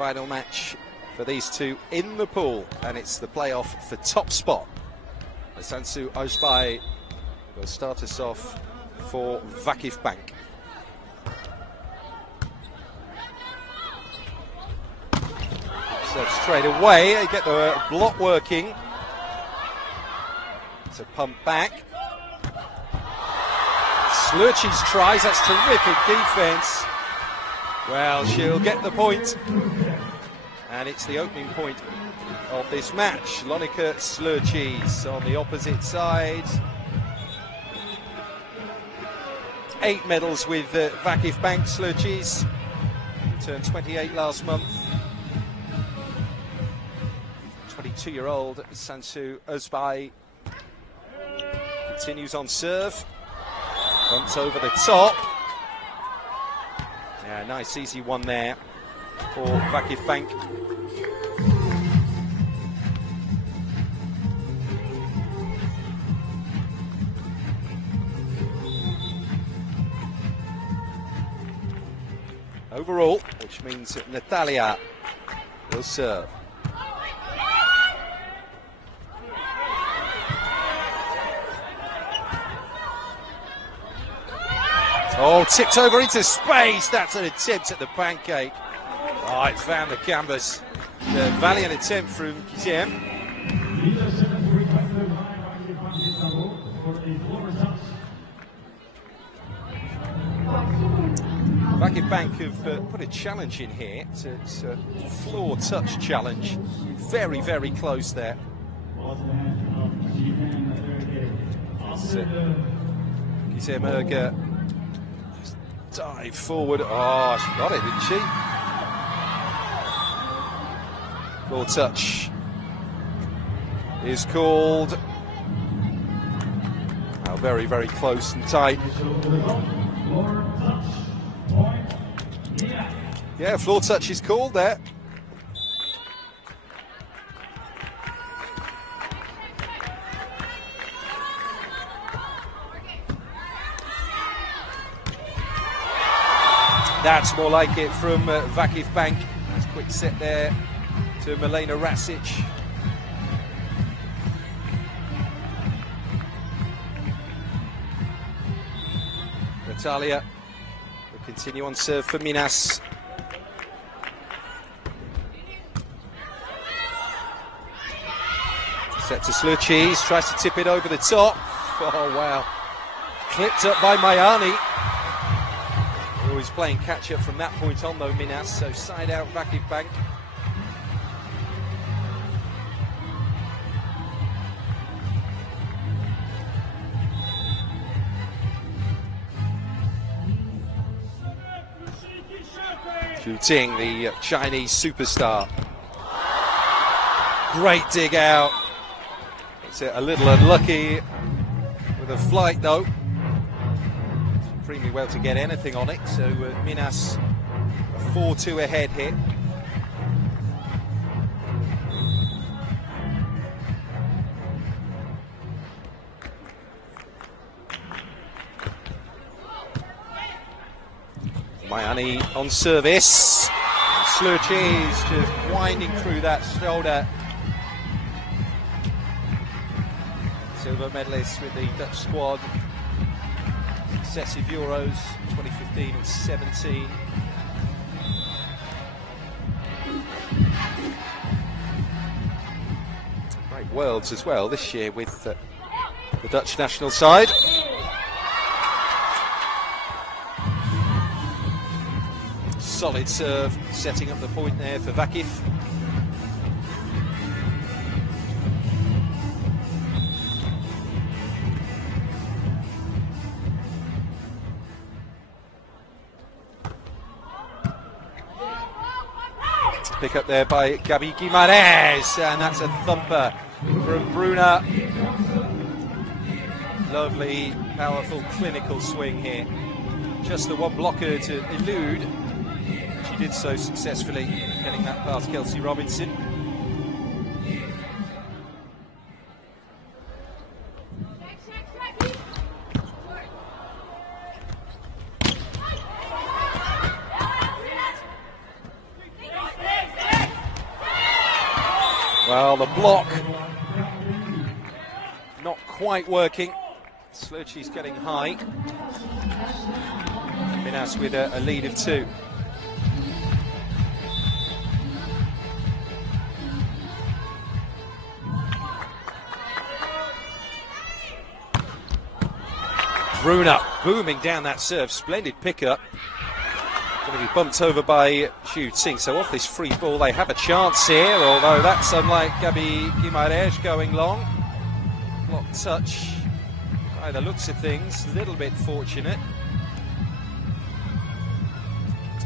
Final match for these two in the pool, and it's the playoff for top spot. Sansu Özbay will start us off for Vakif Bank. So straight away, they get the block working. It's a pump back. Slurchis tries, that's terrific defence. Well, she'll get the point. And it's the opening point of this match. Lonika Slurchis on the opposite side. 8 medals with Vakif Bank. Slurchis turned 28 last month. 22-year-old Sansu Özbay continues on serve. Bumps over the top. Yeah, nice easy one there for Vakif Bank. Overall, which means that Natalia will serve. Oh, tipped over into space. That's an attempt at the pancake. Oh, it found the canvas. The valiant attempt from Kizem. Vakif Bank have put a challenge in here. It's a floor touch challenge. Very, very close there. Kizem Erger. Dive forward. Oh, she got it, didn't she? Floor touch is called. Oh, very, very close and tight. Yeah, floor touch is called there. That's more like it from Vakif Bank. Nice quick set there to Milena Rasic. Natalia will continue on serve for Minas. Set to Slurchis, tries to tip it over the top. Oh wow. Clipped up by Mayani. Always playing catch up from that point on though, Minas, so side out Vakif Bank. Shooting the Chinese superstar. Great dig out. It's a little unlucky with a flight though. Extremely well to get anything on it, so Minas a 4-2 ahead here. Mayani on service. Slurchis just winding through that shoulder. Silver medalist with the Dutch squad. Successive Euros, 2015 and 17. Great Worlds as well this year with the Dutch national side. Solid serve, setting up the point there for Vakif. Pick up there by Gabi Guimarães, and that's a thumper from Bruna. Lovely, powerful, clinical swing here. Just the one blocker to elude. She did so successfully, getting that past Kelsey Robinson. Well, the block not quite working. Slurchee's getting high. Minas with a lead of 2. Bruna booming down that serve, splendid pickup. Going to be bumped over by Xu Ting, so off this free ball they have a chance here, although that's unlike Gabi Guimarães going long. Block touch, by the looks of things, a little bit fortunate.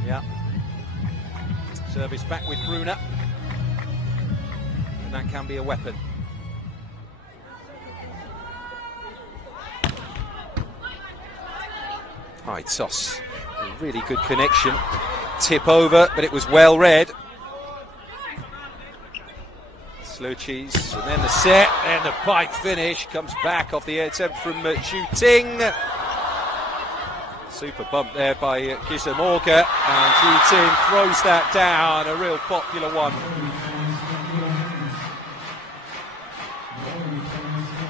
Yeah. Service back with Bruna, and that can be a weapon. High toss, a really good connection. Tip over, but it was well read. Slurchees, and then the set, and the pipe finish comes back off the attempt from Xu Ting. Super bump there by Gizamorga, and Xu Ting throws that down, a real popular one.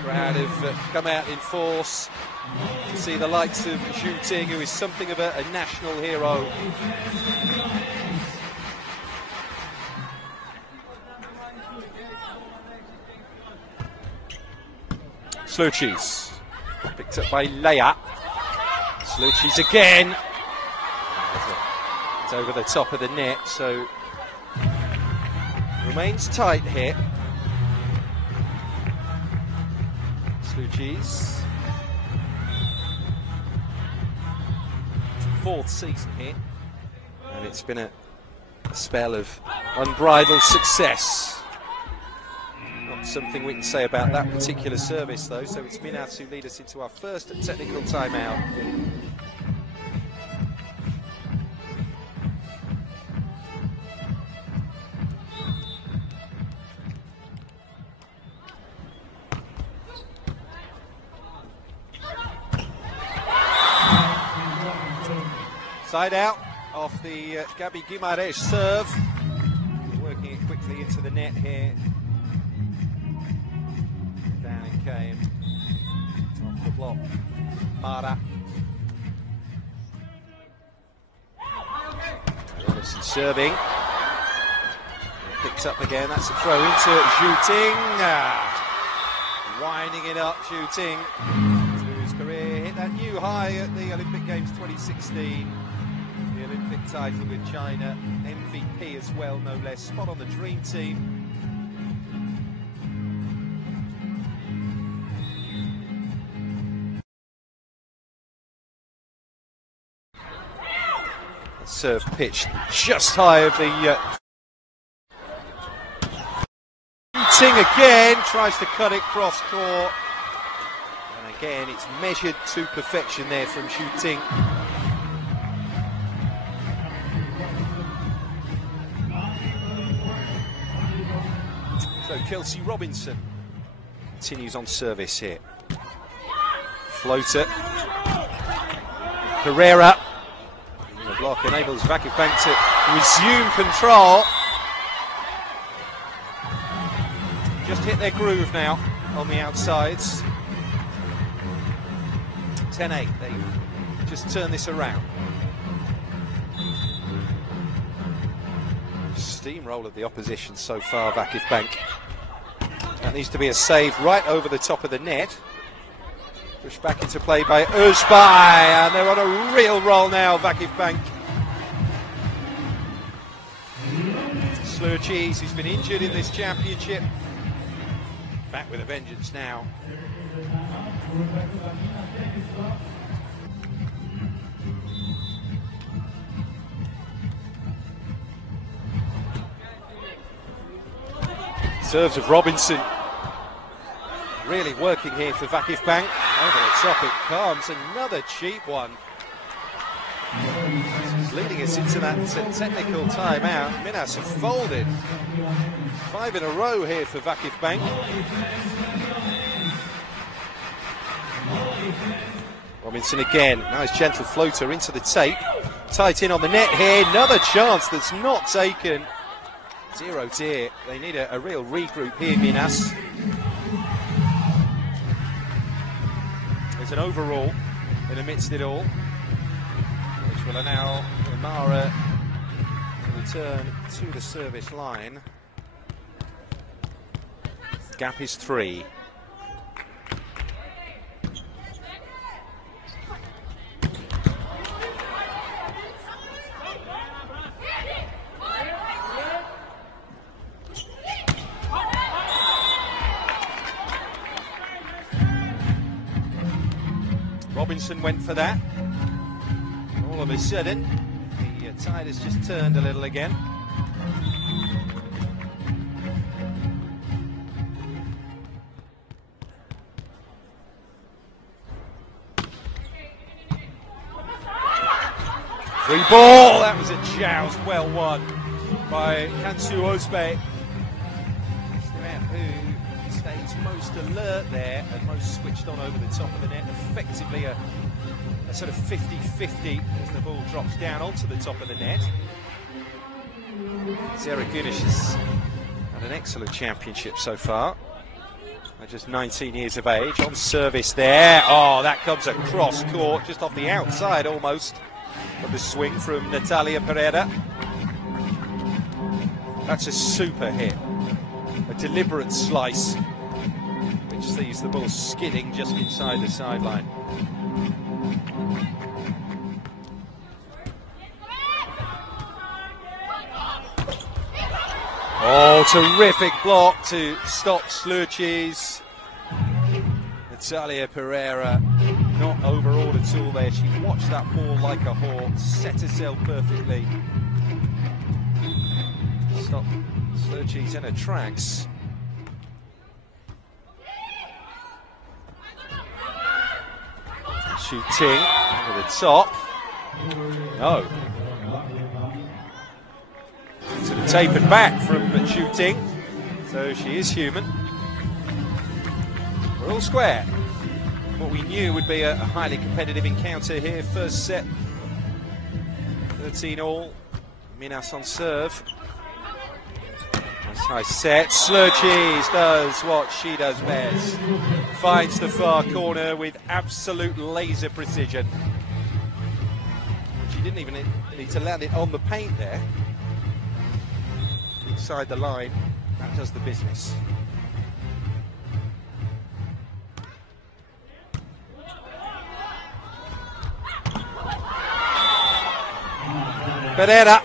Crowd have come out in force to see the likes of Xu Ting, who is something of a national hero. Slurchees, picked up by Leia. Slurchees again. It's over the top of the net, so remains tight here. Slurchees. 4th season here, and it's been a spell of unbridled success. Not something we can say about that particular service though, so it's Minas who lead us into our first technical timeout. Side out off the Gabi Guimarães serve. Working it quickly into the net here. Down it came. Off the block. Mara. Robinson serving. Picks up again. That's a throw into Xu Ting. Winding it up, Xu Ting. To his career. Hit that new high at the Olympic Games 2016. The Olympic title with China, MVP as well, no less. Spot on the dream team. Serve pitched just high of the. Ting again tries to cut it cross court, and again it's measured to perfection there from Xu Ting. So Kelsey Robinson continues on service here. Floater. Pereira. The block enables Vakif Bank to resume control. Just hit their groove now on the outsides. 10-8, they've just turned this around. Steamroll of the opposition so far, Vakif Bank. That needs to be a save right over the top of the net. Pushed back into play by Özbay, and they're on a real roll now, Vakif Bank. Slurchees, who's been injured in this championship, back with a vengeance now. Serves of Robinson. Really working here for Vakif Bank. Over the top it comes, another cheap one. This is leading us into that technical timeout. Minas have folded. 5 in a row here for Vakif Bank. Robinson again, nice gentle floater into the tape. Tight in on the net here, another chance that's not taken. Dear oh dear, they need a real regroup here, Minas. There's an overall in amidst it all, which will allow Imara to return to the service line. Gap is 3. Robinson went for that. All of a sudden, the tide has just turned a little again. Free ball, that was a joust, well won by Kansu Osbe. Who stays most alert there and most switched on over the top of the net. Effectively a sort of 50-50 as the ball drops down onto the top of the net. Zara Gunish has had an excellent championship so far. At just 19 years of age, on service there. Oh, that comes across court, just off the outside almost of the swing from Natalia Pereira. That's a super hit. A deliberate slice, which sees the ball skidding just inside the sideline. Oh, terrific block to stop Slurchees. Natalia Pereira not overawed at all there. She watched that ball like a hawk, set herself perfectly. Stop Slurchees in her tracks. Shooting over the top. No. Sort of tapered back from shooting, so she is human. We're all square. What we knew would be a highly competitive encounter here. First set, 13 all. Minas on serve. Nice high set. Slurchees does what she does best. Finds the far corner with absolute laser precision. She didn't even need to land it on the paint there. Inside the line, that does the business. Pereira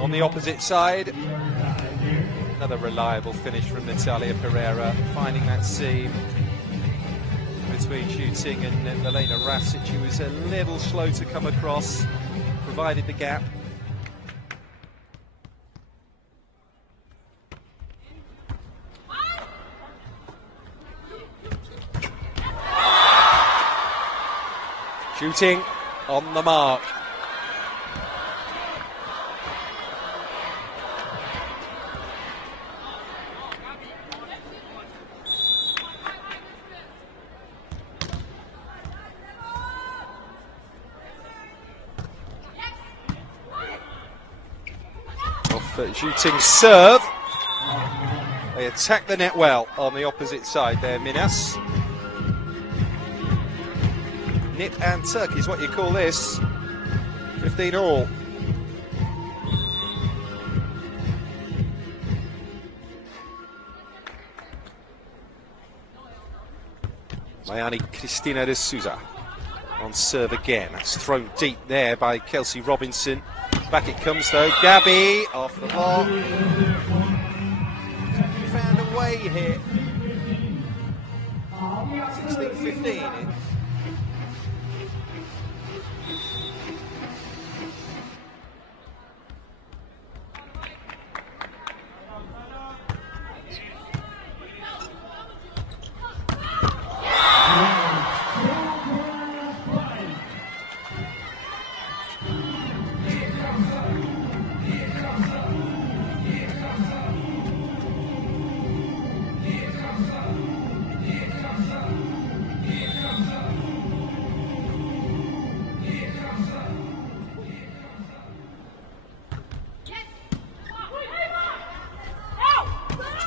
on the opposite side. Another reliable finish from Natalia Pereira, finding that seam between shooting and Elena Rasic, who was a little slow to come across, provided the gap. Shooting on the mark. Shooting serve. They attack the net well on the opposite side there, Minas. Nip and tuck is what you call this. 15 all. Mayani Cristina de Souza on serve again. That's thrown deep there by Kelsey Robinson. Back it comes though. Gabby off the ball. Found a way here. 16-15.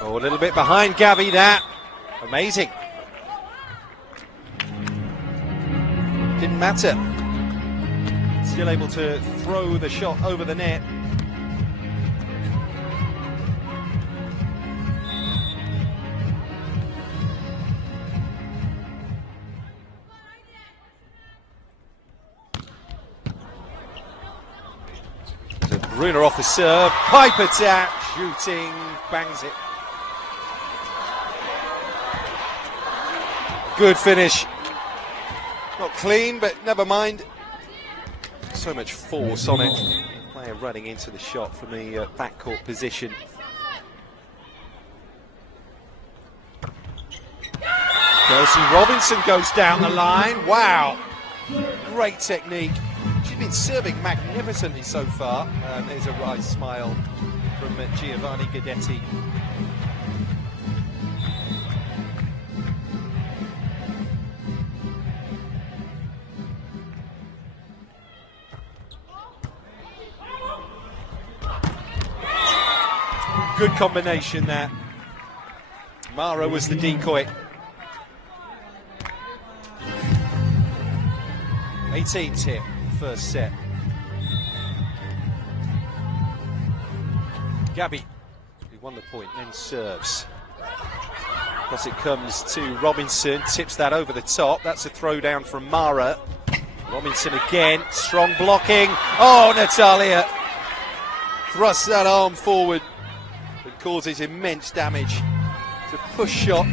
Oh, a little bit behind Gabby, that. Amazing. Didn't matter. Still able to throw the shot over the net. Brunner off the serve, pipe attack, shooting, bangs it. Good finish. Not clean, but never mind. So much force on it. Player running into the shot from the backcourt position. Kelsey Robinson goes down the line. Wow. Great technique. She's been serving magnificently so far. There's a wry smile from Giovanni Guidetti. Good combination there. Mara was the decoy. 18's here, first set. Gabby, who won the point, then serves. Plus it comes to Robinson, tips that over the top. That's a throw down from Mara. Robinson again, strong blocking. Oh, Natalia thrusts that arm forward. It causes immense damage. It's a push shot.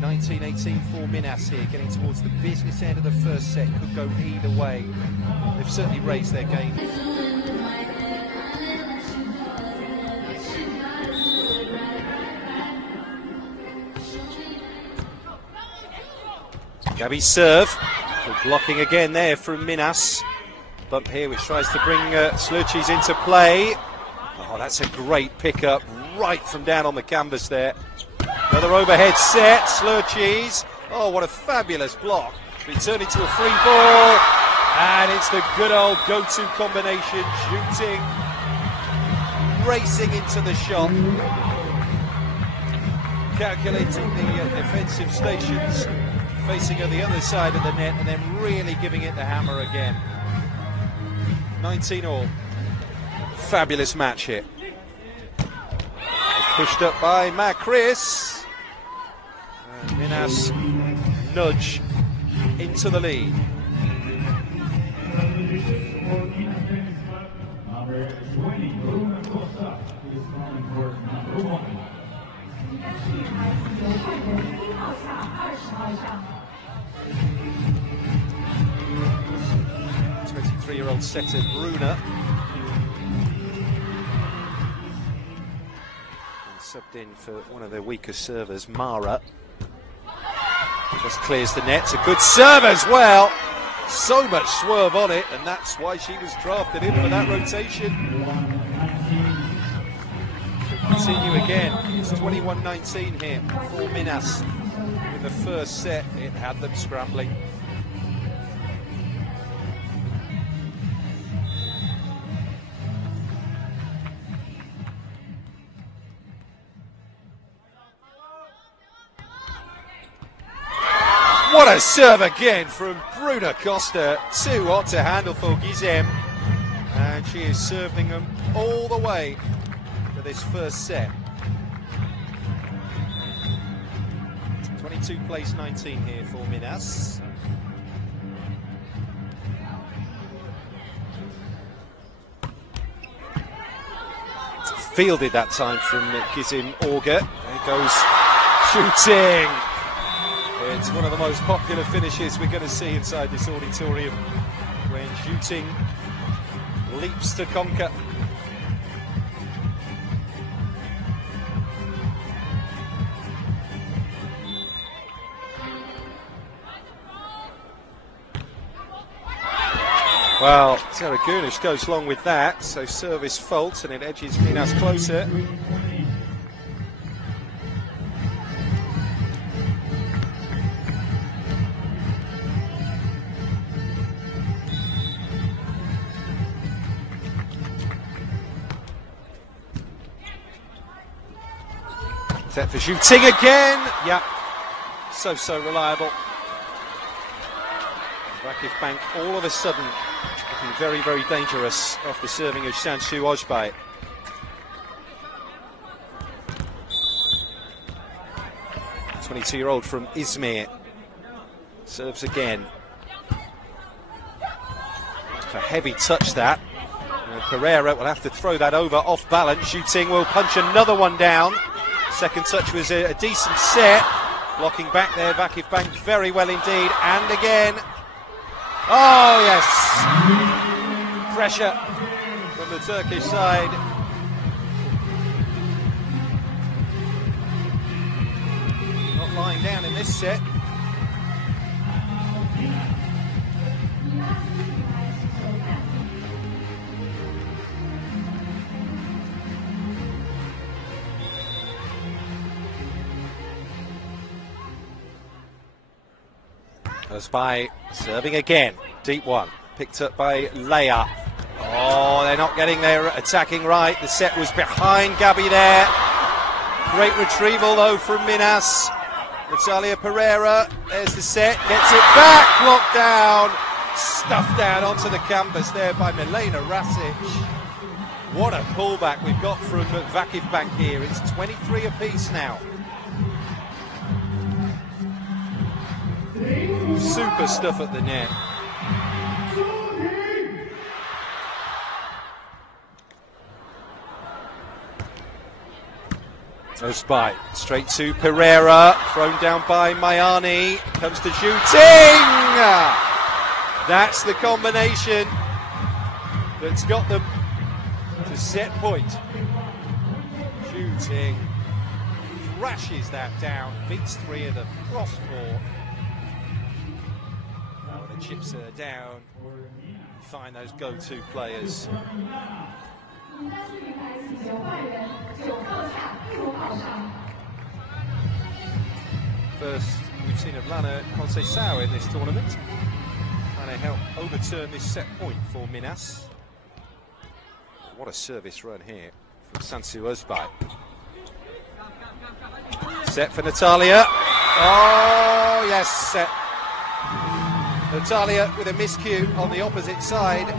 19-18 for Minas here, getting towards the business end of the first set. Could go either way. They've certainly raised their game. Gabby's serve. Good blocking again there from Minas. Bump here which tries to bring Slurchis into play. Oh, that's a great pickup right from down on the canvas there. Another overhead set, Slurchis. Oh, what a fabulous block. Been turned into a free ball. And it's the good old go-to combination. Shooting, racing into the shot. Calculating the defensive stations, facing on the other side of the net, and then really giving it the hammer again. 19-all. Fabulous match here. Pushed up by Macris. Minas nudge into the lead. Twenty-three-year-old setter Brunner. Subbed in for one of their weaker servers, Mara. Just clears the net. It's a good serve as well. So much swerve on it, and that's why she was drafted in for that rotation. Continue again. It's 21-19 here for Minas. In the first set, it had them scrambling. What a serve again from Bruna Costa. Too hot to handle for Gizem. And she is serving them all the way to this first set. 22 plays 19 here for Minas. Fielded that time from Gizem Orga. There goes shooting. It's one of the most popular finishes we're going to see inside this auditorium when shooting leaps to conquer. Well, Zaragoonish goes along with that, so service fault and it edges Minas closer. Set for shooting again. Yeah, so reliable. Vakif Bank all of a sudden looking very, very dangerous off the serving of Shansu Ojbai. The 22-year-old from Izmir serves again. It's a heavy touch that. Pereira will have to throw that over off balance. Shooting will punch another one down. Second touch was a decent set. Blocking back there, Vakif Bank very well indeed. And again. Oh yes. Pressure from the Turkish side. Not lying down in this set. Ojbai serving again. Deep one. Picked up by Leia. Oh, they're not getting their attacking right. The set was behind Gabi there. Great retrieval though from Minas. Natalia Pereira. There's the set. Gets it back. Blocked down. Stuffed out onto the canvas there by Milena Rasic. What a pullback we've got from Vakif Bank here. It's 23 apiece now. Super stuff at the net. Ojbai straight to Pereira, thrown down by Mayani, comes to shooting! That's the combination that's got them to set point. Shooting, crashes that down, beats three of them, cross four. The chips are down, find those go-to players. First we've seen of Lana Conceição in this tournament, trying to help overturn this set point for Minas. What a service run here from Shansu Ojbai. Set for Natalia. Oh yes, set. Natalia with a miscue on the opposite side.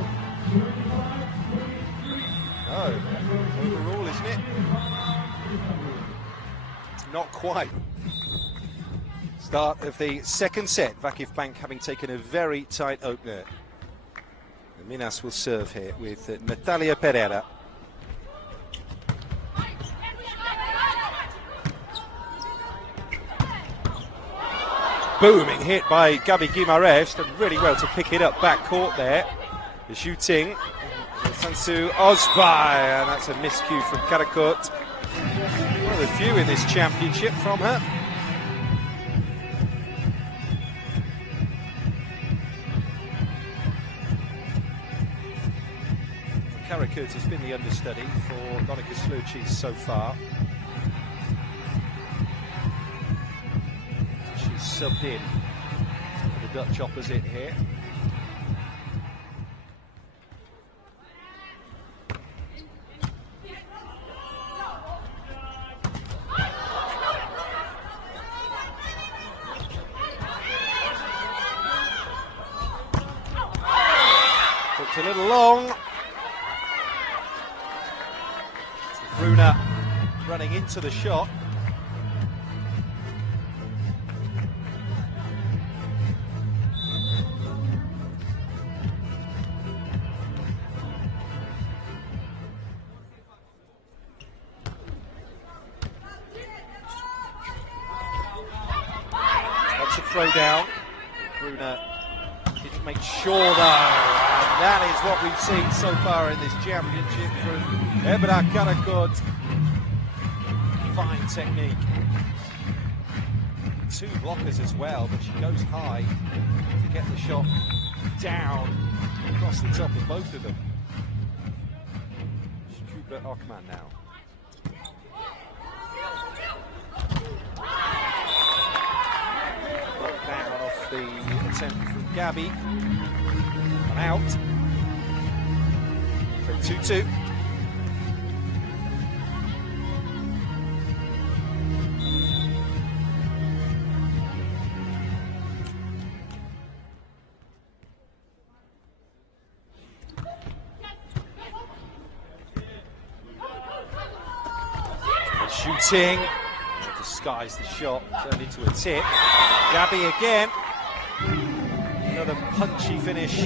Oh, overall, isn't it? Not quite. Start of the second set, Vakif Bank having taken a very tight opener. Minas will serve here with Natalia Pereira. Booming hit by Gabi Guimarães, done really well to pick it up back court there. The shooting, Shansu Ojbai, and that's a miscue from Karakurt. One of the few in this championship from her. Karakurt has been the understudy for Lonika Slurčić so far. Subbed in for the Dutch opposite here. Looked a little long. Bruna running into the shot. Throw down. Bruna didn't make sure though, and that is what we've seen so far in this championship from Ebrar Karakurt. Fine technique. Two blockers as well, but she goes high to get the shot down across the top of both of them. Kubra Okman now. Down off the attempt from Gabi. One out. So 2-2. Shooting. Disguise the shot, turned into a tip. Gabi again. Another punchy finish.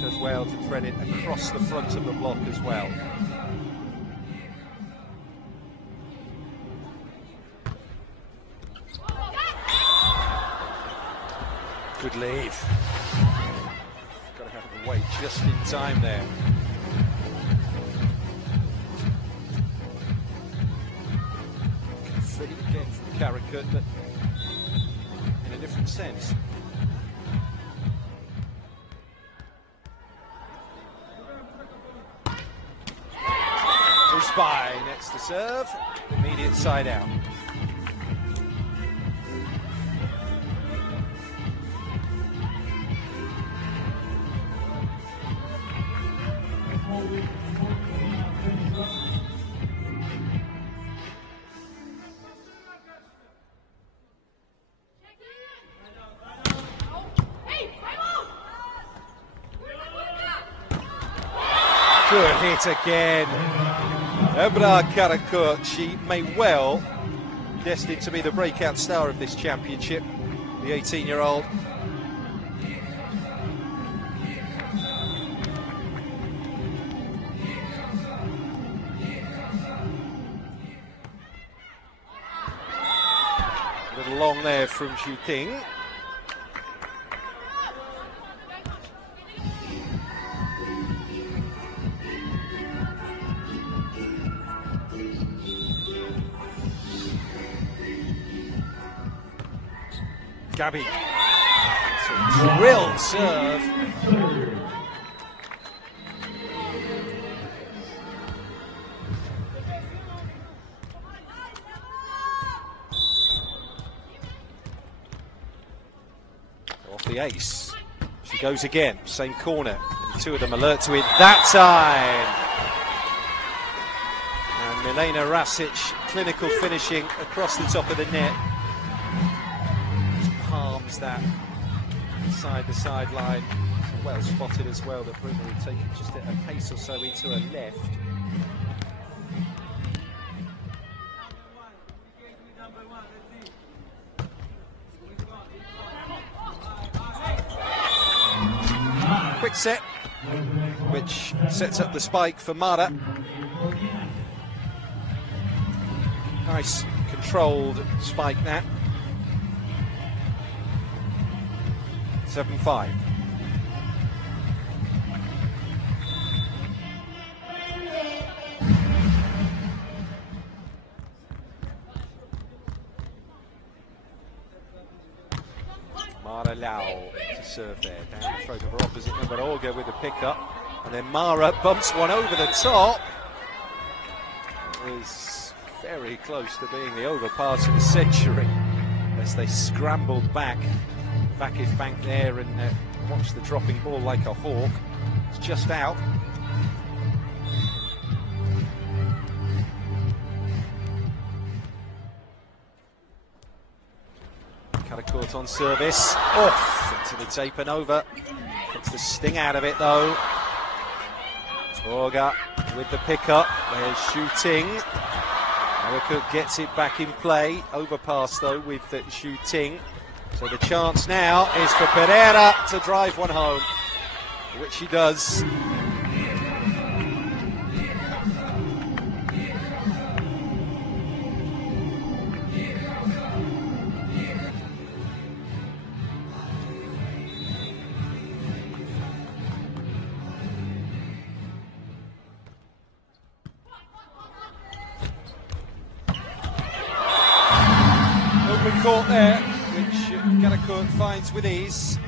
Does well to thread it across the front of the block as well. Good leave. Got to have it away just in time there. Fit it again from Karakurt, but in a different sense. Spy next to serve, immediate side out. Good hit again. Ebrar Karakurt, she may well be destined to be the breakout star of this championship, the 18-year-old. A little long there from Xu Ting. Gabi, drilled serve. Off the ace. She goes again, same corner. And two of them alert to it that time. And Milena Rasic, clinical finishing across the top of the net. That side to sideline, well spotted as well. That Bruna had taken just a pace or so into her left. Quick set, which sets up the spike for Mara. Nice controlled spike that. 7-5. Mara Lau to serve there. Down the throat of her opposite number, Olga with the pickup. And then Mara bumps one over the top. It was very close to being the overpass of the century as they scrambled back. Vakif Bank there and watched the dropping ball like a hawk. It's just out. Karakurt on service. Off into the tape and over. Gets the sting out of it though. Olga with the pickup. There's Xu Ting. Karakurt gets it back in play. Overpass though with Xu Ting. So the chance now is for Pereira to drive one home, which she does. Open court there, which Karakurt finds with ease.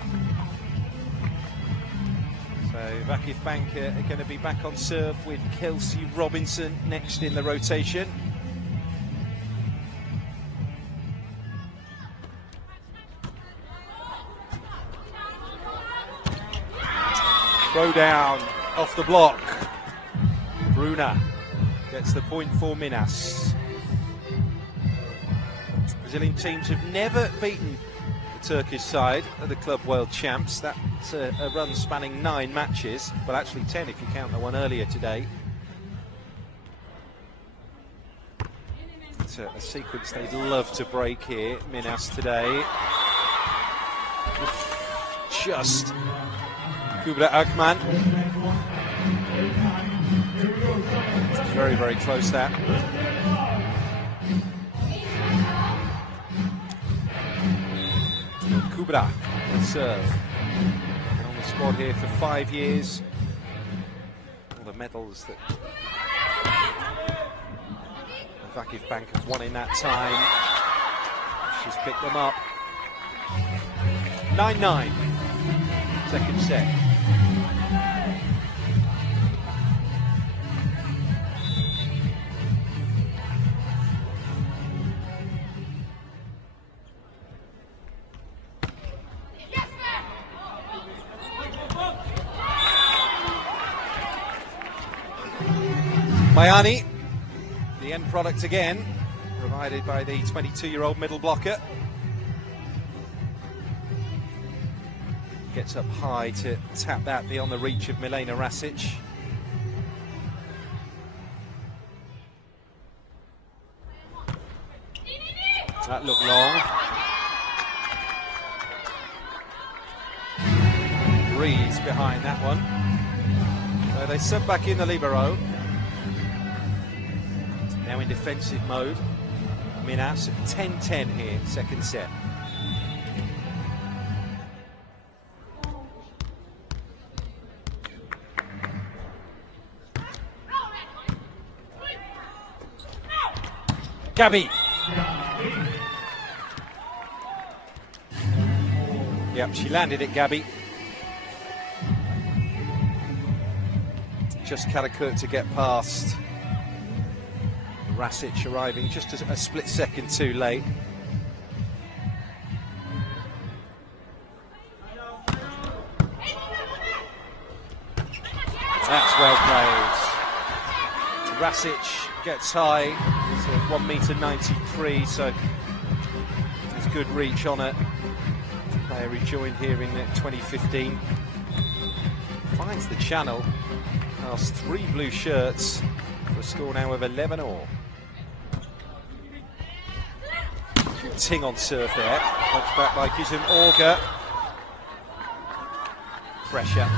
So Vakif Bank are going to be back on serve with Kelsey Robinson next in the rotation. Throw down off the block. Bruna gets the point for Minas. Brazilian teams have never beaten the Turkish side are the club world champs. That's a run spanning 9 matches, well actually 10 if you count the one earlier today. It's a sequence they'd love to break here, Minas today. Just Kubra Akman. Very, very close that. Kubra, the serve. Been on the squad here for 5 years. All the medals that Vakif Bank have won in that time. She's picked them up. 9-9. Second set. Mayani, the end product again, provided by the 22-year-old middle blocker. Gets up high to tap that beyond the reach of Milena Rasic. That looked long. Breeze behind that one. So they sub back in the libero. Now in defensive mode. Minas at 10-10 here, second set. Gabi. Yep, she landed it, Gabi. Just Karakurt to get past. Rasic arriving just a split second too late. That's well played. Rasic gets high. It's 1m93, so there's good reach on it. Player rejoined here in 2015. Finds the channel past 3 blue shirts for a score now of 11-all. Ting on serve there. Punch back by Gizem Orga. Pressure.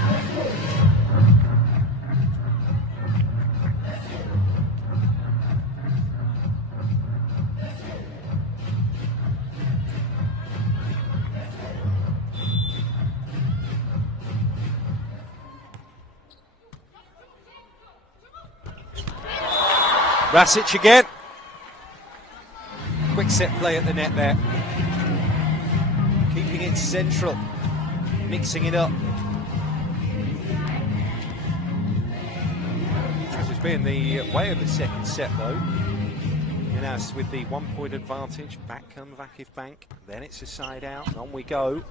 Rasic again. Quick set play at the net there. Keeping it central. Mixing it up. This has been the way of the second set though. Minas with the 1-point advantage. Back come Vakif Bank. Then it's a side out. And on we go.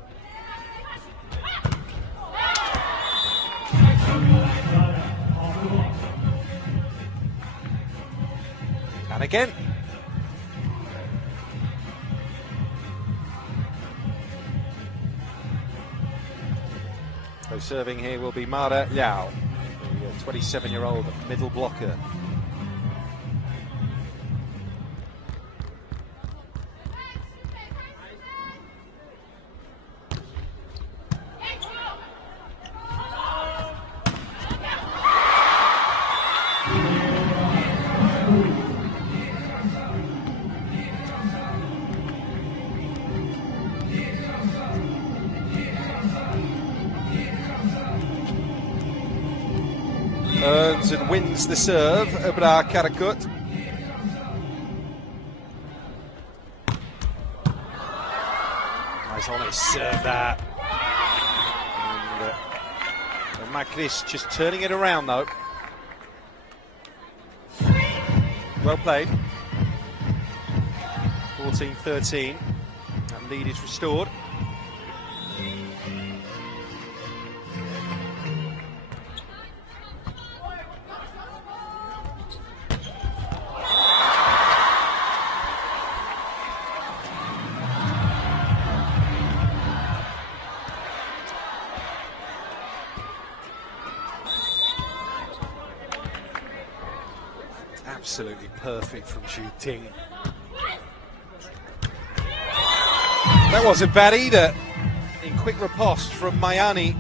And again. So serving here will be Mara Liao, the 27-year-old middle blocker. Earns and wins the serve, Ebrar Karakurt. Nice honest serve that. And Makris just turning it around though. Well played. 14-13. That lead is restored. absolutely perfect from Zhu Ting. That wasn't bad either. In quick riposte from Mayani.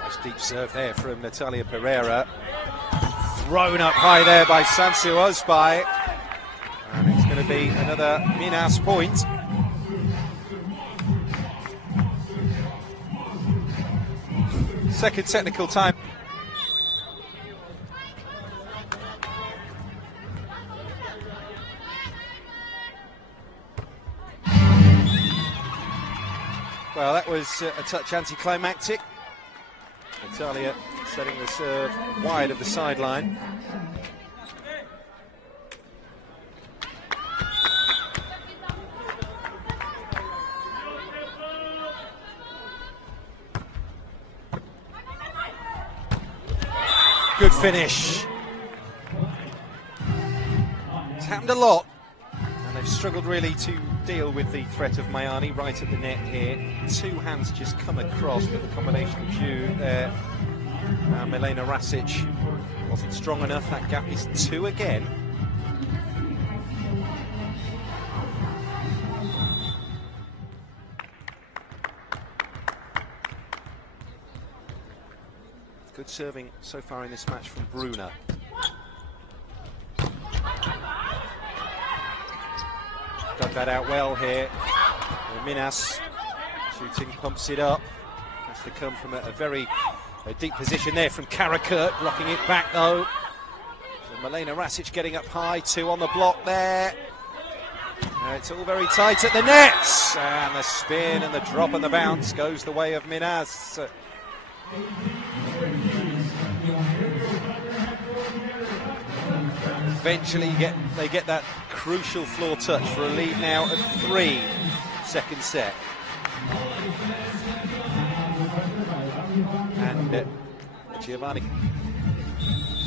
Nice deep serve there from Natalia Pereira. Thrown up high there by Sansu Özbay. And it's going to be another Minas point. Second technical time. Well, that was a touch anticlimactic. Natalia setting the serve wide of the sideline. Good finish. It's happened a lot, and they've struggled really to deal with the threat of Mayani right at the net here. Two hands just come across, but the combination of Zhu there and Milena Rasic wasn't strong enough. That gap is 2 again. Good serving so far in this match from Bruna. Dug that out well here. Minas shooting, pumps it up. Has to come from a very deep position there from Karakurt, blocking it back though. So Milena Rasic getting up high, 2 on the block there. It's all very tight at the nets, and the spin and the drop and the bounce goes the way of Minas. Eventually they get that crucial floor touch for a lead now of 3, second set. And Giovanni.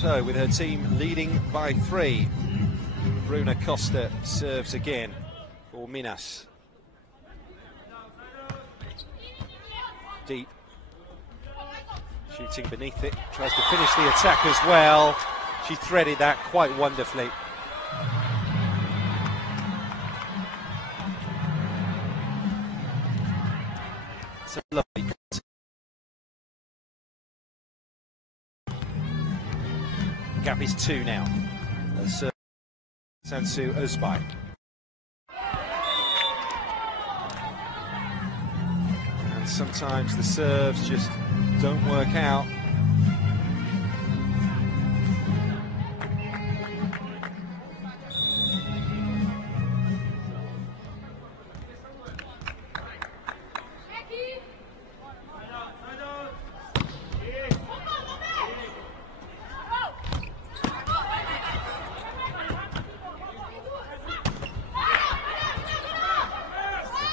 So with her team leading by 3, Bruna Costa serves again for Minas. Deep. Shooting beneath it, tries to finish the attack as well. She threaded that quite wonderfully. It's a lovely cut. Gap is 2 now. Sansu Özbay. And sometimes the serves just don't work out.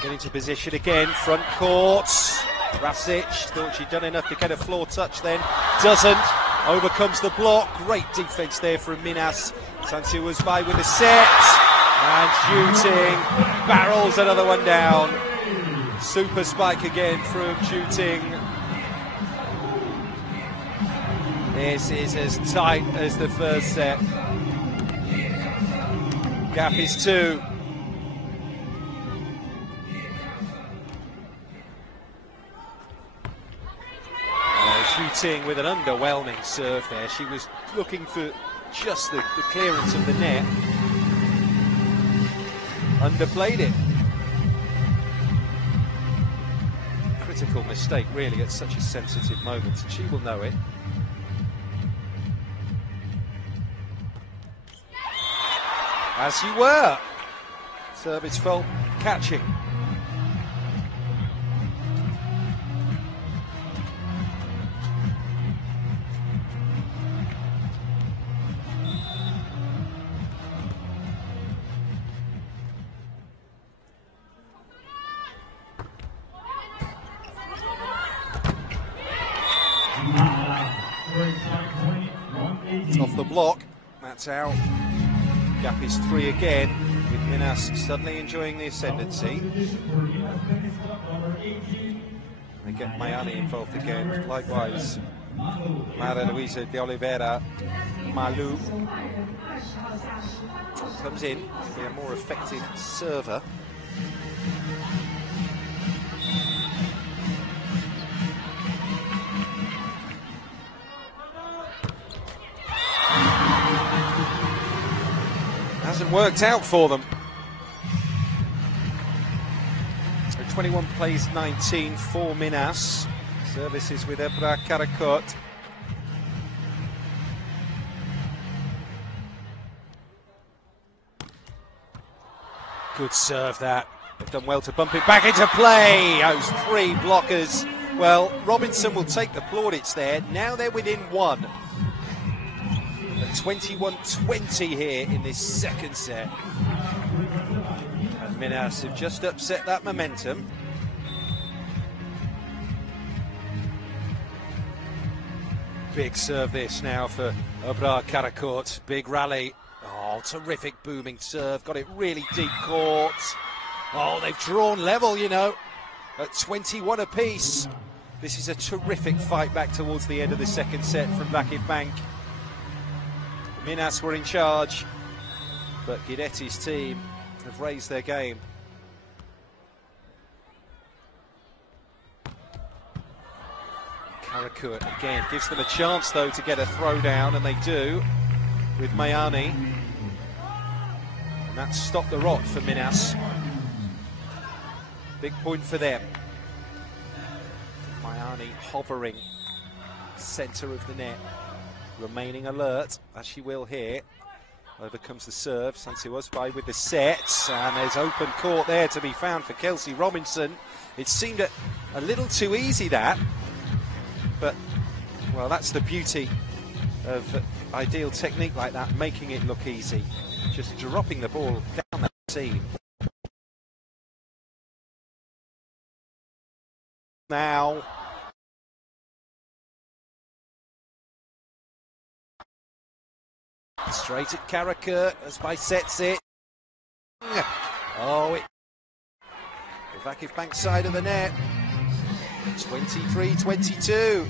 Get into position again, front court. Rasic thought she'd done enough to get a floor touch then. Doesn't. Overcomes the block. Great defence there from Minas. Sansu Özbay with a set. And shooting. Barrels another one down. Super spike again from Zhu Ting. This is as tight as the first set. Gap is 2. Zhu Ting with an underwhelming serve there. She was looking for just the clearance of the net. Underplayed it. Critical mistake really at such a sensitive moment, and she will know it. As you were. Service fault catching. Off the block. block. That's out. Gap is 3 again, with Minas suddenly enjoying the ascendancy. They get Mayani involved again. Likewise, Maria Luisa de Oliveira Malu comes in to be a more effective server. Hasn't worked out for them. So 21 plays 19 for Minas. Services with Ebrar Karakurt. Good serve that. They've done well to bump it back into play. Those 3 blockers. Well, Robinson will take the plaudits there. Now they're within 1. 21-20 here in this second set. And Minas have just upset that momentum. Big serve this now for Ebrar Karakurt. Big rally. Oh, terrific booming serve. Got it really deep court. Oh, they've drawn level, you know, at 21 apiece. This is a terrific fight back towards the end of the second set from Vakif Bank. Minas were in charge, but Guidetti's team have raised their game. Karakurt again gives them a chance though to get a throw down, and they do with Mayani. And that's stopped the rot for Minas. Big point for them. Mayani hovering centre of the net, remaining alert, as she will here. Over comes the serve. Santiago with the set, and there's open court there to be found for Kelsey Robinson. It seemed a little too easy, that, but well, that's the beauty of ideal technique like that, making it look easy. Just dropping the ball down that seam. Now straight at Karakurt as by sets it. Oh, the Vakif Bank side of the net. 23-22.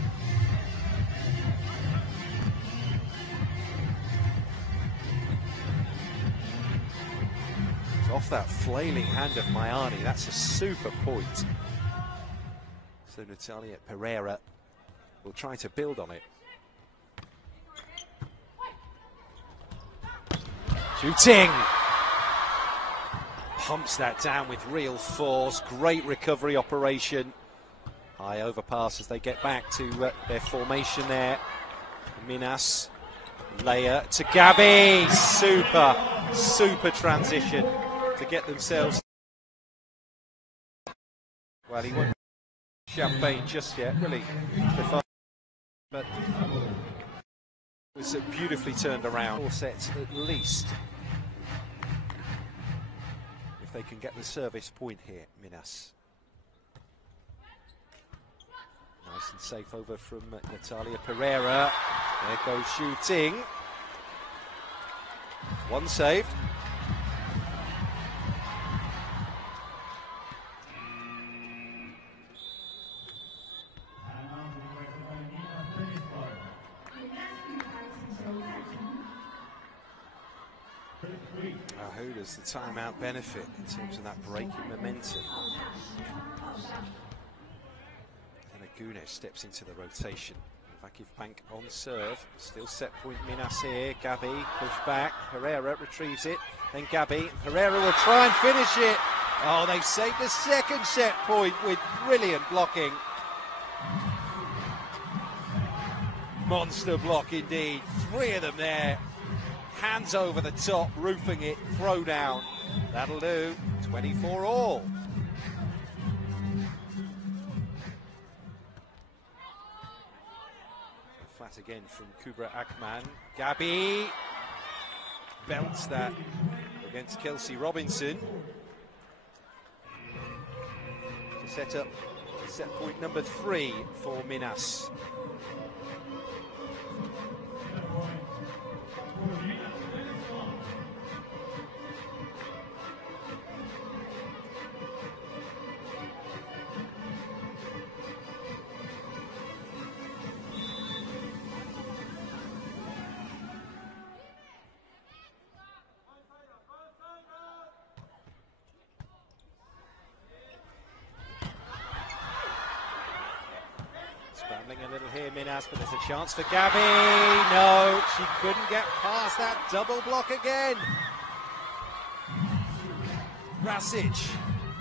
It's off that flailing hand of Mayani. That's a super point. So Natalia Pereira will try to build on it. Shooting! Pumps that down with real force. Great recovery operation. High overpass as they get back to their formation there. Minas. Leia to Gabby. Super transition to get themselves. Well, he won't champagne just yet, will he? But it was beautifully turned around. 4 sets at least. If they can get the service point here, Minas. Nice and safe over from Natalia Pereira. There goes shooting. 1 saved. Who does the timeout benefit in terms of that break in momentum? And Agunes steps into the rotation. Vakif Bank on serve. Still set point Minas here. Gabby push back. Pereira retrieves it. Then Gabby. Pereira will try and finish it. Oh, they've saved the second set point with brilliant blocking. Monster block indeed. 3 of them there. Hands over the top, roofing it, throw down. That'll do. 24 all. Flat again from Kubra Akman. Gabby belts that against Kelsey Robinson to set up set point number 3 for Minas. Scrambling a little here, Minas, but there's a chance for Gabby. No, she couldn't get past that double block again. Rasic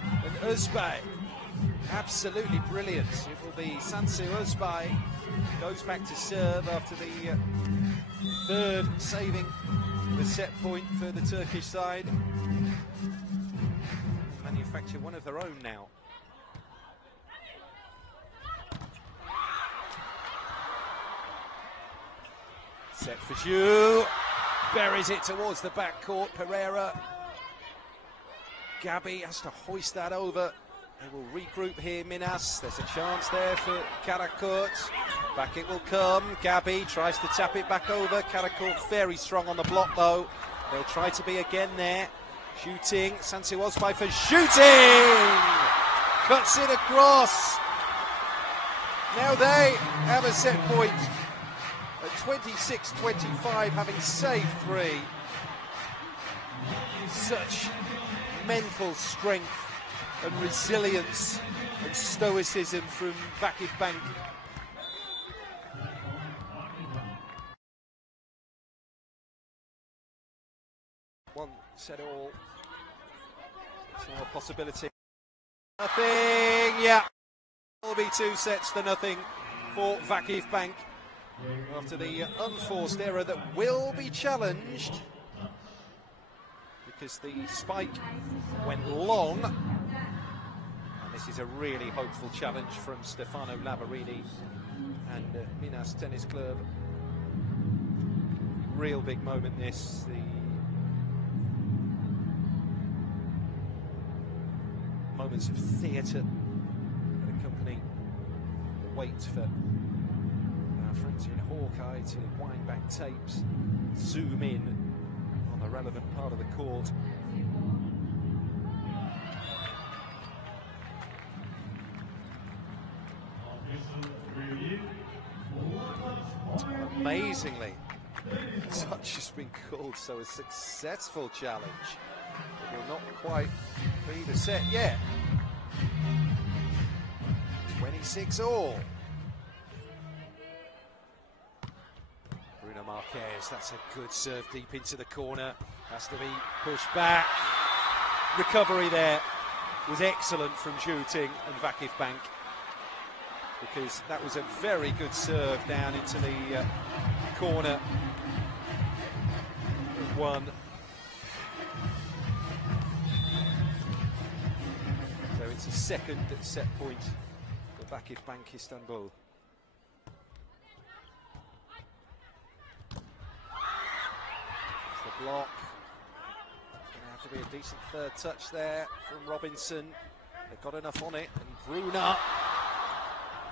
and Özbay, absolutely brilliant. It will be Sansu Özbay, goes back to serve after the third saving the set point for the Turkish side. Manufacture one of their own now. Set for Zhu, buries it towards the back court. Pereira, Gabby has to hoist that over. They will regroup here, Minas. There's a chance there for Karakurt. Back it will come. Gabby tries to tap it back over. Karakurt very strong on the block though. They'll try to be again there. Shooting, Sansu Özbay for shooting! Cuts it across. Now they have a set point at 26-25, having saved three. Such mental strength and resilience and stoicism from Vakif Bank. One set all. It's now a possibility. Nothing, yeah. It'll be 2 sets to nothing for Vakif Bank after the unforced error that will be challenged because the spike went long. And this is a really hopeful challenge from Stefano Lavarini and Minas Tennis Club. Real big moment this. The moments of theatre that accompany the wait for our friends in Hawkeye to wind back tapes, zoom in on the relevant part of the court. Amazingly, such has been called, so a successful challenge. It will not quite be the set yet. 26 all. Bruno Marquez, that's a good serve deep into the corner. Has to be pushed back. Recovery there was excellent from Zhu Ting and Vakif Bank, because that was a very good serve down into the corner. One. So it's a second set point for Vakif Bank Istanbul. The block. It's going to have to be a decent third touch there from Robinson. They've got enough on it, and Bruna.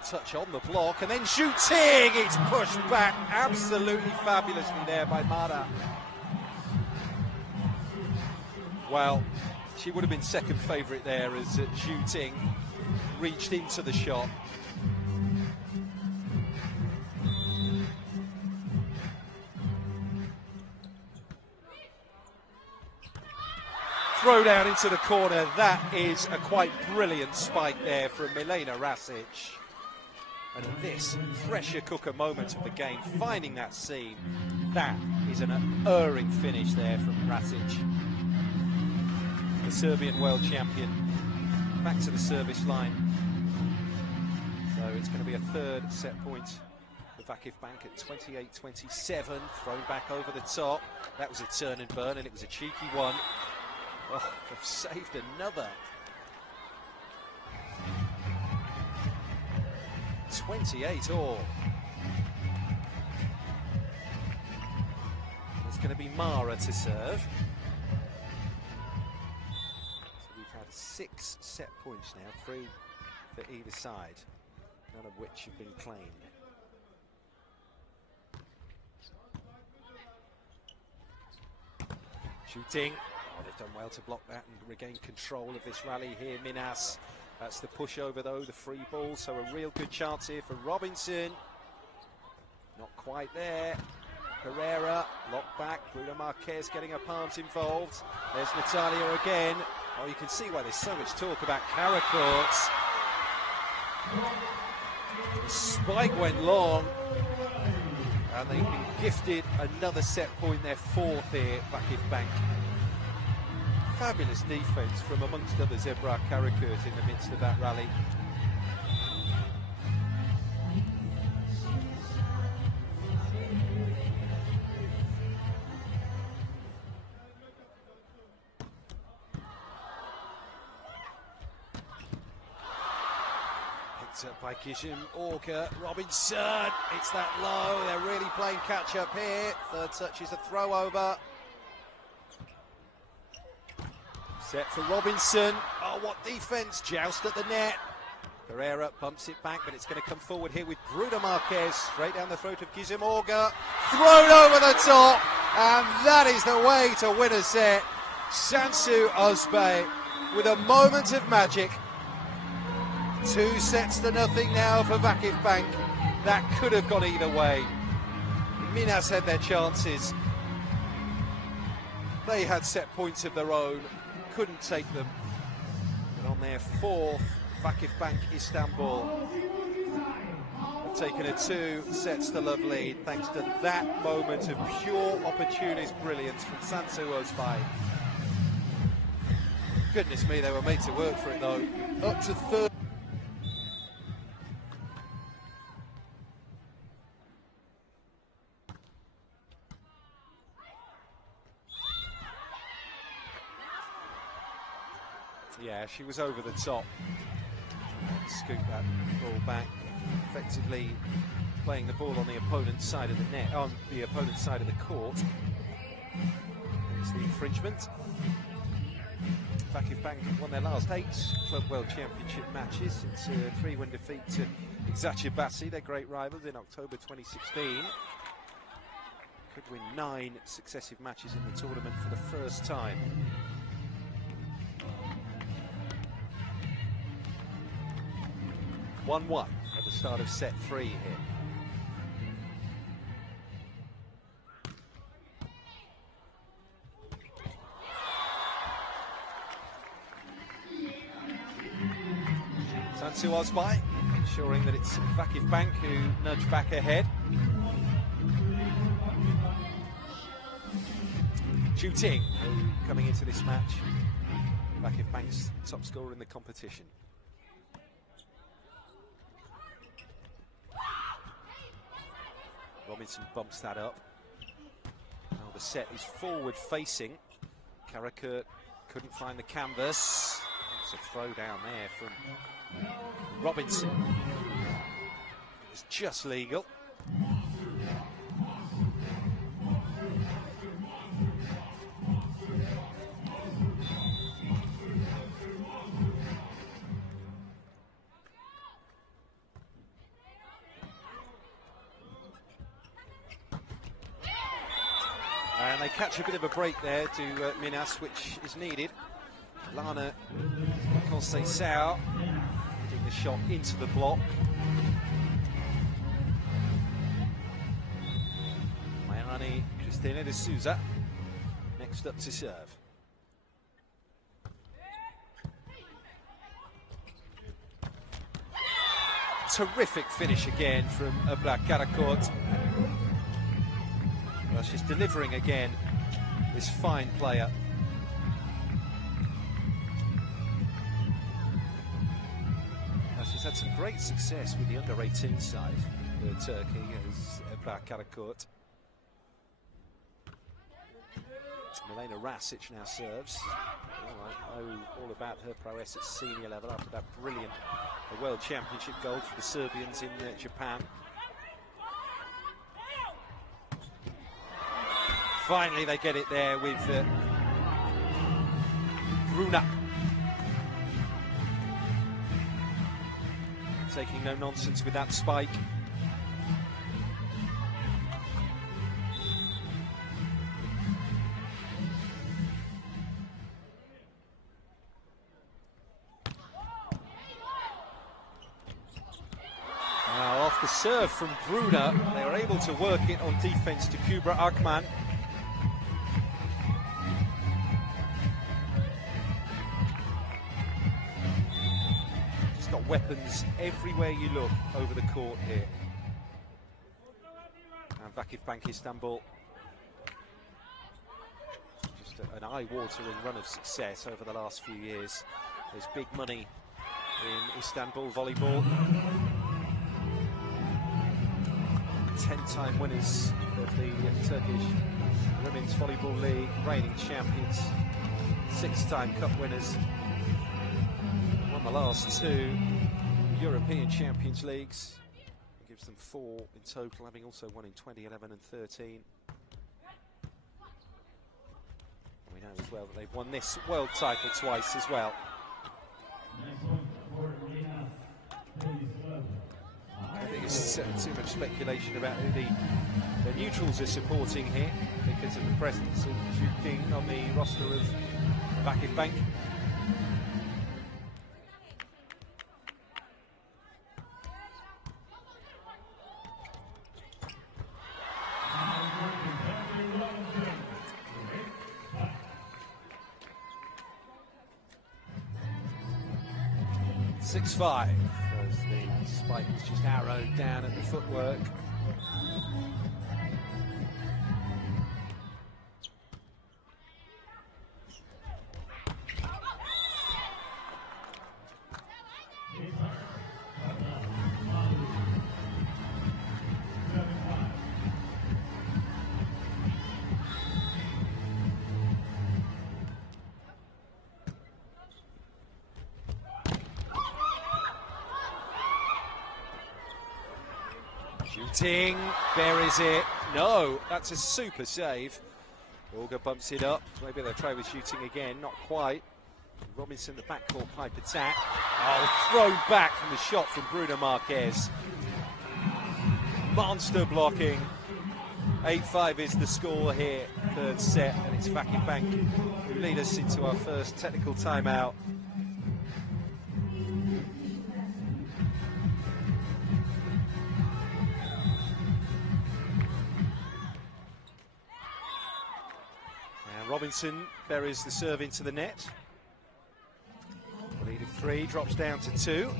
Touch on the block, and then shooting! It's pushed back absolutely fabulously there by Mara. Well, she would have been second favourite there as Zhu Ting reached into the shot. Throw down into the corner. That is a quite brilliant spike there from Milena Rasic. And this pressure cooker moment of the game, finding that seam, that is an erring finish there from Rasic. The Serbian world champion, back to the service line. So it's going to be a third set point for Vakif Bank at 28-27, thrown back over the top. That was a turn and burn, and it was a cheeky one. Oh, they've saved another. 28 all. It's going to be Mara to serve. So we've had 6 set points now, 3 for either side, none of which have been claimed. Shooting. Oh, they've done well to block that and regain control of this rally here, Minas. That's the pushover though, the free ball, so a real good chance here for Robinson. Not quite there. Pereira, locked back. Bruno Marquez getting her palms involved. There's Natalia again. Oh, you can see why there's so much talk about Karakurt. The spike went long, and they've been gifted another set point, their fourth here, Vakif Bank. Fabulous defence from amongst others, Ebrar Karakurt in the midst of that rally. Picked up by Gizem Orca, Robinson, it's that low, they're really playing catch up here. Third touch is a throw over. Set for Robinson. Oh, what defence! Joust at the net. Pereira bumps it back, but it's going to come forward here with Bruno Marquez. Straight down the throat of Gizem Orca. Thrown over the top. And that is the way to win a set. Sansu Osbay with a moment of magic. 2 sets to nothing now for Vakif Bank. That could have gone either way. Minas had their chances. They had set points of their own. Couldn't take them. And on their fourth, Vakif Bank Istanbul have taken a 2 sets to love lead thanks to that moment of pure opportunist brilliance from Sansu Osbay. Goodness me, they were made to work for it though. Up to third. Yeah, she was over the top. Scoop that ball back, effectively playing the ball on the opponent's side of the net, on the opponent's side of the court. It's the infringement. Vakif Bank won their last 8 Club World Championship matches since a 3-win defeat to Eczacıbaşı, their great rivals, in October 2016. Could win 9 successive matches in the tournament for the first time. (1-1) at the start of set 3 here. Sansu Osbay ensuring that it's Vakif Bank who nudge back ahead. Zhu Ting, coming into this match, Vakif Bank's top scorer in the competition. Robinson bumps that up. Now the set is forward facing. Karakurt couldn't find the canvas. It's a throw down there from Robinson. It was just legal. And they catch a bit of a break there to Minas, which is needed. Lana Conceição hitting the shot into the block. Maiane Cristina de Souza next up to serve. Terrific finish again from Ebrar Karakurt. Well, she's delivering again, this fine player. Well, she's had some great success with the under-18 side for Turkey as Ebrar Karakurt. Milena Rasic now serves. I know all about her prowess at senior level after that brilliant World Championship gold for the Serbians in Japan. Finally they get it there with Bruna. Taking no nonsense with that spike. Now off the serve from Bruna, they were able to work it on defence to Kubra Akman. weapons everywhere you look over the court here. And Vakifbank Istanbul, just an eye-watering run of success over the last few years. There's big money in Istanbul volleyball. 10-time winners of the Turkish Women's Volleyball League, reigning champions, 6-time cup winners, won the last 2 European Champions Leagues. It gives them 4 in total, having also won in 2011 and 13. We know as well that they've won this world title twice as well. I think it's too much speculation about who the neutrals are supporting here because of the presence of Xu Ting on the roster of Vakifbank. (6-5) as the spike was just arrowed down at the footwork. Shooting, buries it. No, that's a super save. Olga bumps it up. Maybe they'll try with shooting again. Not quite. Robinson, the backcourt pipe attack. Oh, thrown back from the shot from Bruna Marquez. Monster blocking. 8-5 is the score here, third set, and it's Vakifbank who lead us into our first technical timeout. Robinson buries the serve into the net. The lead of 3 drops down to 2.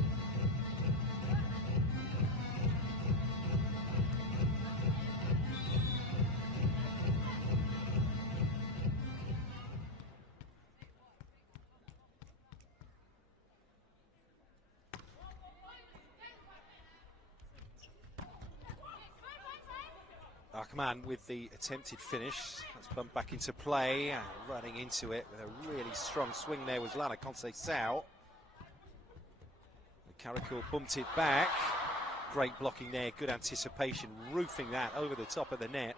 Ahman with the attempted finish. That's bumped back into play and running into it with a really strong swing there was Lana Conceição. Karakur bumped it back. Great blocking there, good anticipation, roofing that over the top of the net.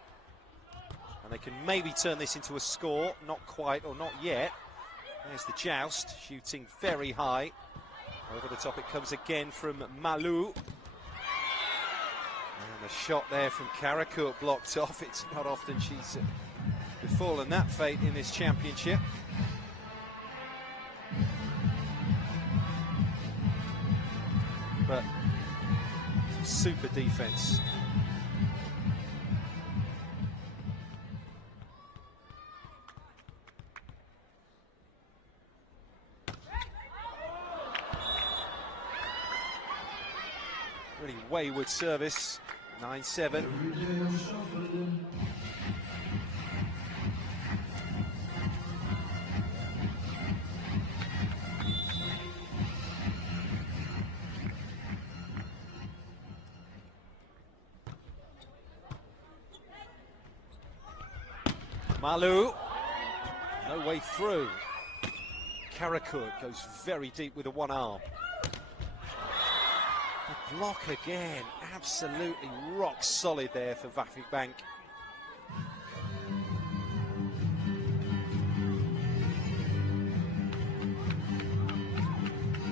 And they can maybe turn this into a score, not quite or not yet. There's the joust, shooting very high. Over the top it comes again from Malu. And a shot there from Karakur blocked off. It's not often she's befallen that fate in this championship. But super defense. Really wayward service. 9-7. Malu, no way through. Karakur goes very deep with a one arm. The block again, absolutely rock solid there for Vakifbank.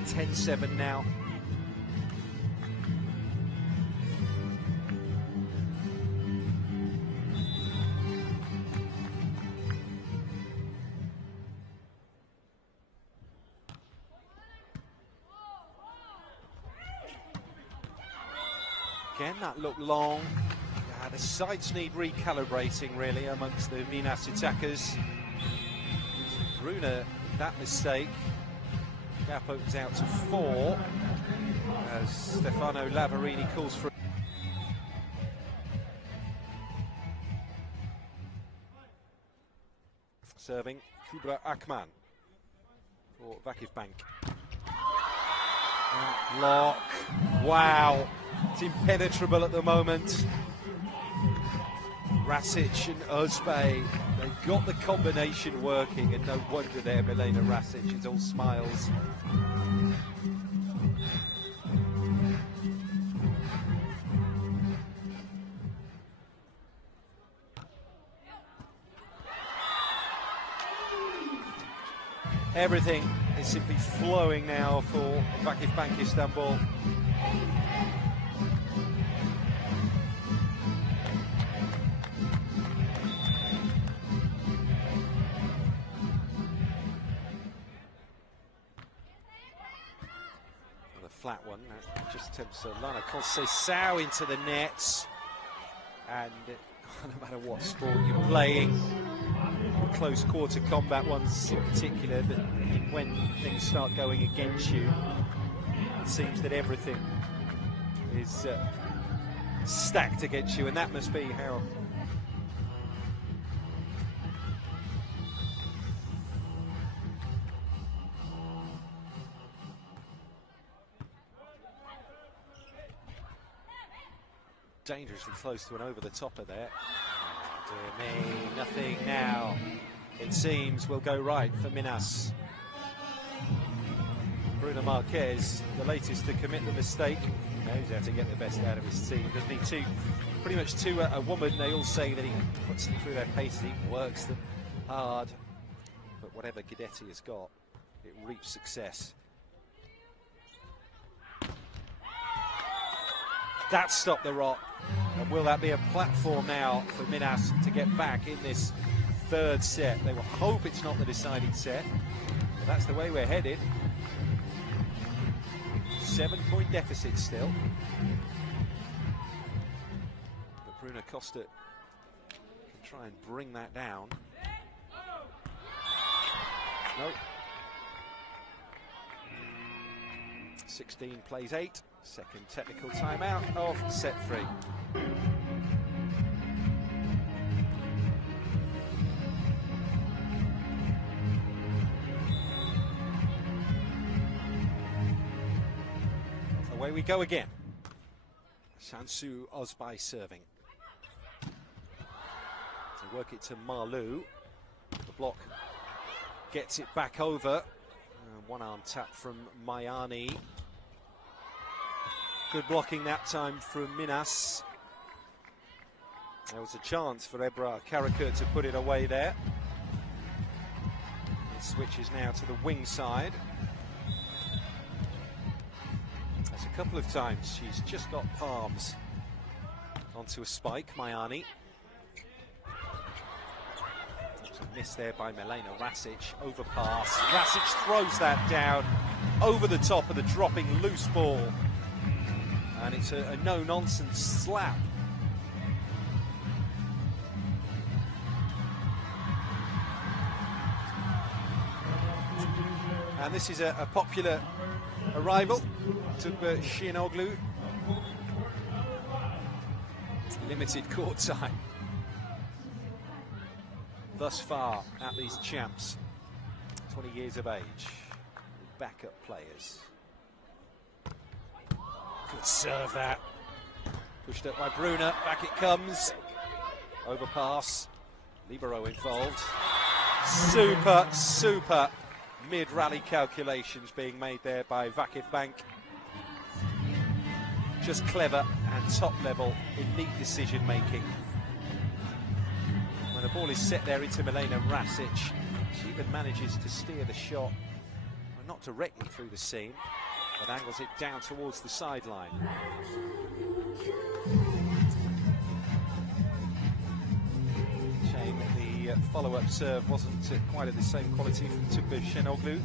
(10-7) now. Again, that looked long. The sides need recalibrating, really, amongst the Minas attackers. Bruna, that mistake. Gap opens out to 4 as Stefano Lavarini calls for. Serving Kubra Akman for Vakifbank. Block. Wow. It's impenetrable at the moment. Rasic and Özbey, they've got the combination working, and no wonder there, Milena Rasic is all smiles. Everything is simply flowing now for Vakifbank Istanbul. The flat one, that just tempts Lana Conceição into the nets. And no matter what sport you're playing, close quarter combat ones in particular, but when things start going against you, it seems that everything is stacked against you, and that must be how dangerously close to an over the topper there. Dear me, nothing now. It seems will go right for Minas. Bruno Marquez, the latest to commit the mistake, knows how to get the best out of his team. Doesn't he? Pretty much to a woman, they all say that he puts them through their paces, he works them hard. But whatever Guidetti has got, it reaps success. That stopped the rot. And will that be a platform now for Minas to get back in this third set? They will hope it's not the deciding set, but that's the way we're headed. 7-point deficit still. But Bruno Costa can try and bring that down. No. 16 plays 8. Second technical timeout of set 3. Away we go again. Shansu Özbey serving. They work it to Marlou. The block gets it back over. One arm tap from Mayani. Good blocking that time from Minas. There was a chance for Ebrar Karakurt to put it away there. It switches now to the wing side. That's a couple of times she's just got palms onto a spike, Mayani. There's a miss there by Milena Rasic, overpass. Rasic throws that down over the top of the dropping loose ball. And it's a no-nonsense slap. And this is a popular arrival. Tugba Şenoglu. Limited court time thus far at these champs. 20 years of age. Backup players. Good serve that. Pushed up by Bruna. Back it comes. Overpass. Libero involved. Super mid-rally calculations being made there by Vakifbank. Just clever and top-level, elite decision-making. When the ball is set there into Milena Rasic, she even manages to steer the shot, well, not directly through the seam, but angles it down towards the sideline. Shame that the follow-up serve wasn't quite of the same quality from Tugba Şenoglu.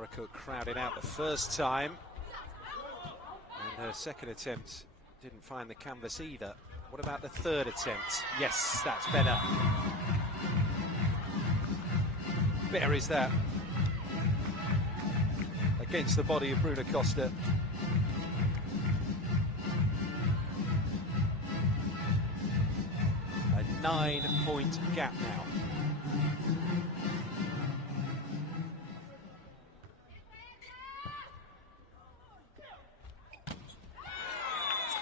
Karakurt crowded out the first time, and her second attempt didn't find the canvas either. What about the third attempt? Yes, that's better. Buries that against the body of Bruna Costa. A 9-point gap now.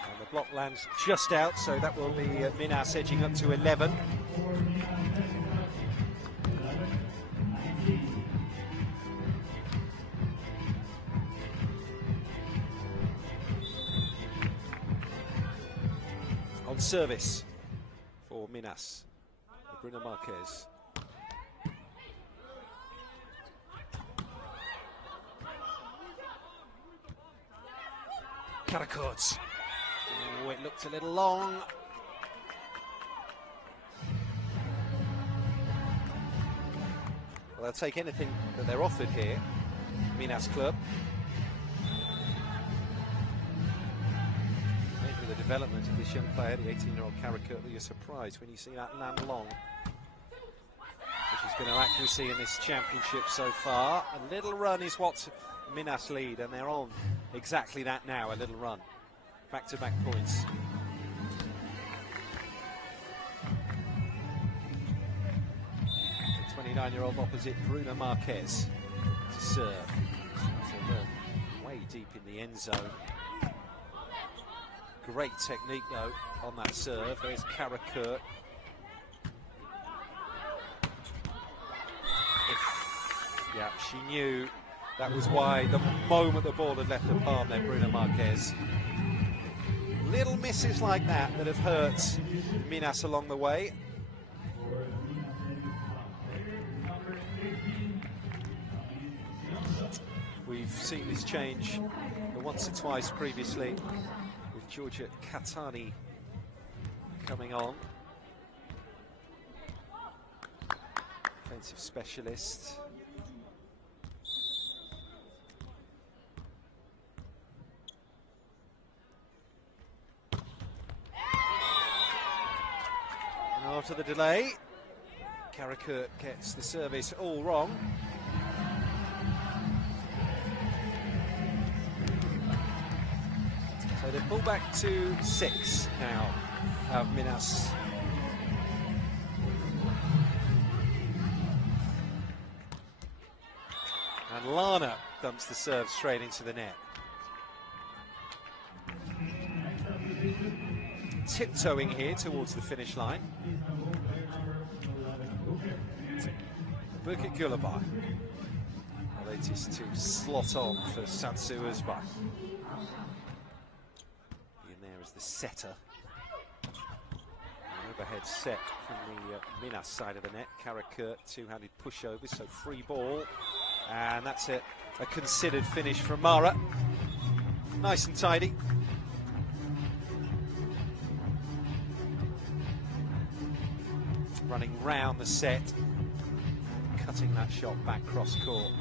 And the block lands just out, so that will be Minas edging up to 11. On service for Minas, Bruna Marquez. Karakurt. Oh, it looked a little long. Well, they'll take anything that they're offered here, Minas Club. Maybe the development of this young player, the 18-year-old Karakurt, that you're surprised when you see that land long. Which has been her accuracy in this championship so far. A little run is what Minas lead, and they're on exactly that now, a little run. Back-to-back points. The 29-year-old opposite Bruna Marquez to serve. So way deep in the end zone. Great technique though on that serve. There's Karakurt. Yeah, she knew that was why the moment the ball had left her palm there, Bruna Marquez. Little misses like that that have hurt Minas along the way. We've seen this change once or twice previously with Georgia Katani coming on. Offensive specialist. After the delay, Karakurt gets the service all wrong. So they pull back to 6 now of Minas. And Lana dumps the serve straight into the net. Tiptoeing here towards the finish line. Birgit Gulabay, the latest to slot on for Sansu Uzbay. In there is the setter. An overhead set from the Minas side of the net. Karakurt, two-handed pushover, so free ball. And that's it, a considered finish from Mara. Nice and tidy. Running round the set, cutting that shot back cross court.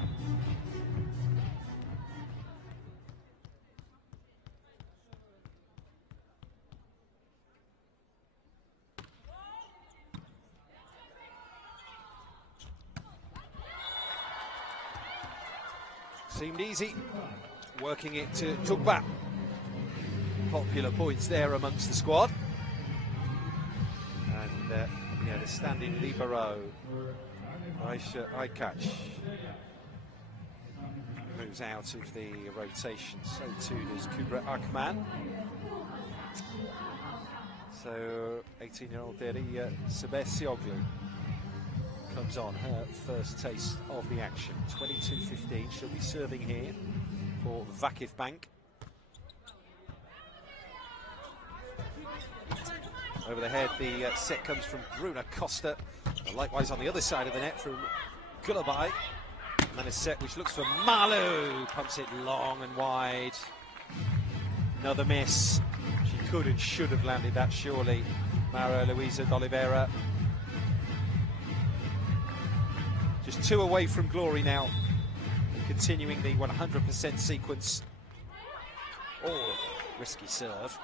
Seemed easy, working it to Tugba. Popular points there amongst the squad. And yeah, the standing libero, Aisha Aykaç, moves out of the rotation. So too does Kubra Akman. So 18-year-old Deri Sebesioglu comes on, her first taste of the action. 22-15, she'll be serving here for Vakif Bank. Over the head, the set comes from Bruna Costa. And likewise on the other side of the net from Gulabay. And then a set which looks for Malu. Pumps it long and wide. Another miss. She could and should have landed that surely. Mara Luisa de Oliveira. Just 2 away from glory now. continuing the 100% sequence. Oh, risky serve.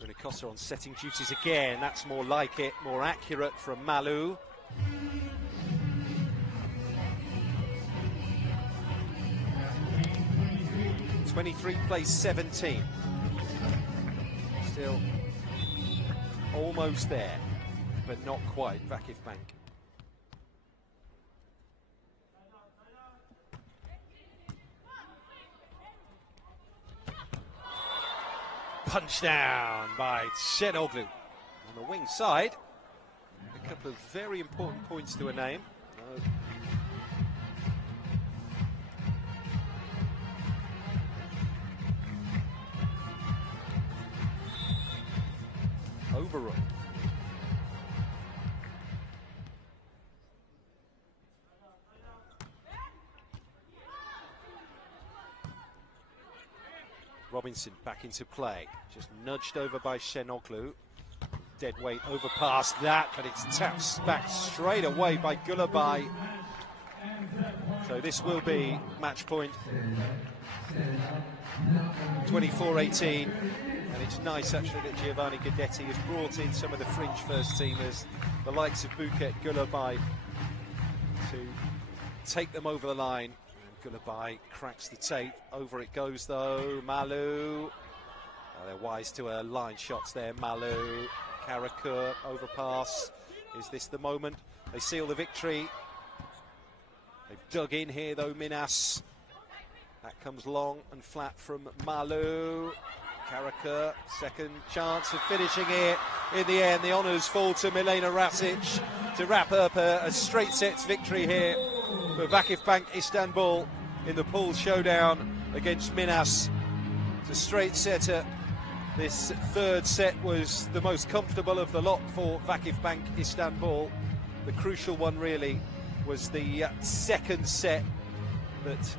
Brunicosa on setting duties again. That's more like it, more accurate from Malu. '23 plays 17. Still almost there, but not quite. Vakif Bank. Punch down by Şenoglu on the wing side. A couple of very important points to a name. Overrun. Robinson back into play, just nudged over by Şenoglu. Dead weight over past that, but it's tapped back straight away by Gulabay. So this will be match point. 24-18, and it's nice actually that Giovanni Guidetti has brought in some of the fringe first teamers, the likes of Bouquet, Gulabay, to take them over the line. Gulabay cracks the tape. Over it goes though. Malu. They're wise to line shots there. Malu. Karakur. Overpass. Is this the moment? They seal the victory. They've dug in here though, Minas. That comes long and flat from Malu. Karakur. Second chance of finishing it. In the end, the honours fall to Milena Rasic to wrap up a straight sets victory here for Vakif Bank Istanbul in the pool showdown against Minas. It's a straight setter. This third set was the most comfortable of the lot for Vakif Bank Istanbul. The crucial one really was the second set that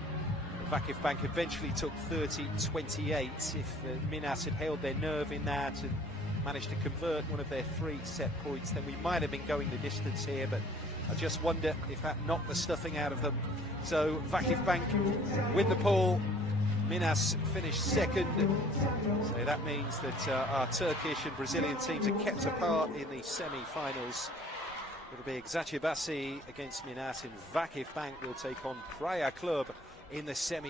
Vakif Bank eventually took 30-28. If Minas had held their nerve in that and managed to convert one of their 3 set points, then we might have been going the distance here, but I just wonder if that knocked the stuffing out of them. So Vakif Bank win the pool. Minas finished second. So that means that our Turkish and Brazilian teams are kept apart in the semi-finals. It'll be Eczacıbaşı against Minas, and Vakif Bank will take on Praia Club in the semi.